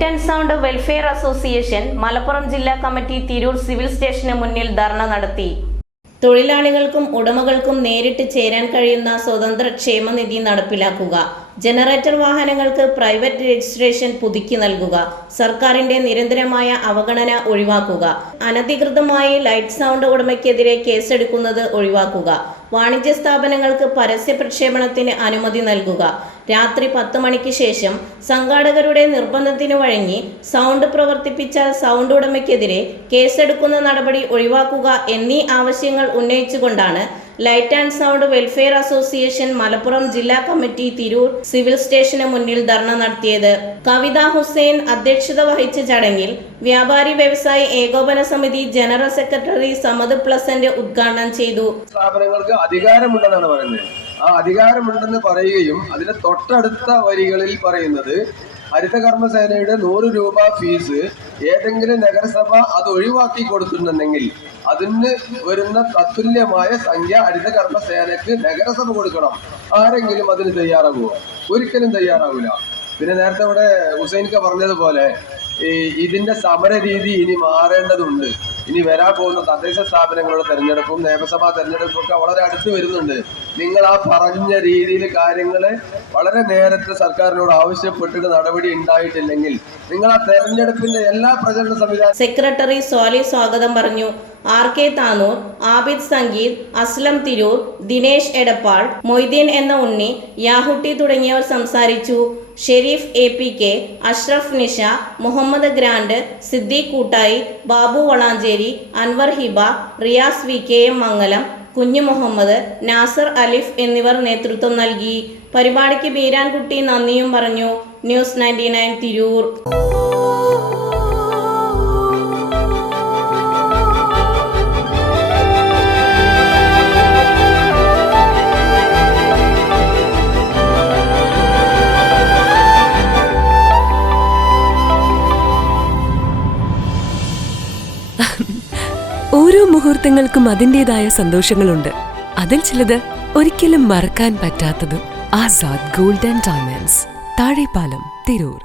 Light and sound welfare association Malappuram ജില്ലാ committee Tirur civil സ്റ്റേഷന് മുന്നിൽ ധർണ നടത്തി. തൊഴിലാളികൾക്കും ഉടമകൾക്കും നേരിട്ട് ചേരാൻ കഴിയുന്ന സ്വതന്ത്ര ക്ഷേമനിധി നടപ്പിലാക്കുക, ജനറേറ്റർ വാഹനങ്ങൾക്ക് പ്രൈവറ്റ് രജിസ്ട്രേഷൻ പുതുക്കി നൽകുക, സർക്കാരിന്റെ നിരന്തരമായ അവഗണന ഒഴിവാക്കുക, അനധികൃതമായി ലൈറ്റ് സൗണ്ട് ഉടമയ്ക്കെതിരെ കേസെടുക്കുന്നത് ഒഴിവാക്കുക, വാണിജ്യ സ്ഥാപനങ്ങൾക്ക് പരസ്യ പ്രക്ഷേപണത്തിന് അനുമതി നൽകുക, രാത്രി 10 മണിക്ക് ശേഷം സംഘാടകരുടെ നിർബന്ധത്തിന് വഴങ്ങി സൗണ്ട് പ്രവർത്തിപ്പിച്ചാൽ സൗണ്ട് ഉടമയ്ക്കെതിരെ കേസെടുക്കുന്ന നടപടി ഒഴിവാക്കുക എന്നീ ആവശ്യങ്ങൾ ഉന്നയിച്ചുകൊണ്ടാണ് light and sound welfare association Malappuram ജില്ലാ കമ്മിറ്റി തിരൂർ സിവിൽ സ്റ്റേഷന് മുന്നിൽ ധർണ നടത്തിയത്. കവിത ഹുസൈൻ അധ്യക്ഷത വഹിച്ച ചടങ്ങിൽ വ്യാപാരി വ്യവസായി ഏകോപന സമിതി ജനറൽ സെക്രട്ടറി സമദ് പ്ലസന്റ് ഉദ്ഘാടനം ചെയ്തു. സ്ഥാപനങ്ങൾക്ക് അധികാരമുണ്ടെന്നാണ് പറയുന്നത്. ആ അധികാരമുണ്ടെന്ന് പറയുകയും അതിന്റെ തൊട്ടടുത്ത വരികളിൽ പറയുന്നത് ഹരിതകർമ്മസേനയുടെ 100 രൂപ ഫീസ് ഏതെങ്കിലും നഗരസഭ അത് ഒഴിവാക്കി കൊടുത്തിട്ടുണ്ടെങ്കിൽ അതിന് വരുന്ന തത്തുല്യമായ സംഖ്യ ഹരിതകർമ്മസേനക്ക് നഗരസഭ കൊടുക്കണം. ആരെങ്കിലും അതിന് തയ്യാറാകുമോ? ഒരിക്കലും തയ്യാറാവില്ല. പിന്നെ നേരത്തെ ഇവിടെ ഹുസൈൻക പറഞ്ഞതുപോലെ ഇതിന്റെ സമര രീതി ഇനി മാറേണ്ടതുണ്ട്. ഇനി വരാൻ പോകുന്ന തദ്ദേശ സ്ഥാപനങ്ങളുടെ തെരഞ്ഞെടുപ്പും നിയമസഭാ തെരഞ്ഞെടുപ്പും ഒക്കെ വളരെ അടുത്ത് വരുന്നുണ്ട്. നിങ്ങൾ ആ പറഞ്ഞ രീതിയിൽ കാര്യങ്ങള് വളരെ നേരത്തെ സർക്കാരിനോട് ആവശ്യപ്പെട്ടിട്ട് നടപടി ഉണ്ടായിട്ടില്ലെങ്കിൽ നിങ്ങൾ ആ തെരഞ്ഞെടുപ്പിന്റെ എല്ലാ പ്രചരണ സംവിധാനം. സെക്രട്ടറി സ്വാലി സ്വാഗതം പറഞ്ഞു. RK താനൂർ, ആബിദ് സംഗീത്, അസ്ലം തിരൂർ, ദിനേശ് എടപ്പാൾ, മൊയ്തീൻ എന്ന ഉണ്ണി, യാഹുട്ടി തുടങ്ങിയവർ സംസാരിച്ചു. ഷെരീഫ് APK, അഷ്റഫ് നിഷ, മുഹമ്മദ് ഗ്രാൻഡ്, സിദ്ദീഖ് കൂട്ടായി, ബാബു വളാഞ്ചേരി, അൻവർ ഹിബ, റിയാസ് VKM മംഗലം, കുഞ്ഞു മുഹമ്മദ്, നാസർ അലിഫ് എന്നിവർ നേതൃത്വം നൽകി. പരിപാടിക്ക് ബീരാൻകുട്ടി നന്ദിയും പറഞ്ഞു. ന്യൂസ് 99 തിരൂർ. ഓരോ മുഹൂർത്തങ്ങൾക്കും അതിൻ്റെതായ സന്തോഷങ്ങളുണ്ട്. അതിൽ ചിലത് ഒരിക്കലും മറക്കാൻ പറ്റാത്തതും. Azad gold and diamonds, Thazhepalam, Tirur.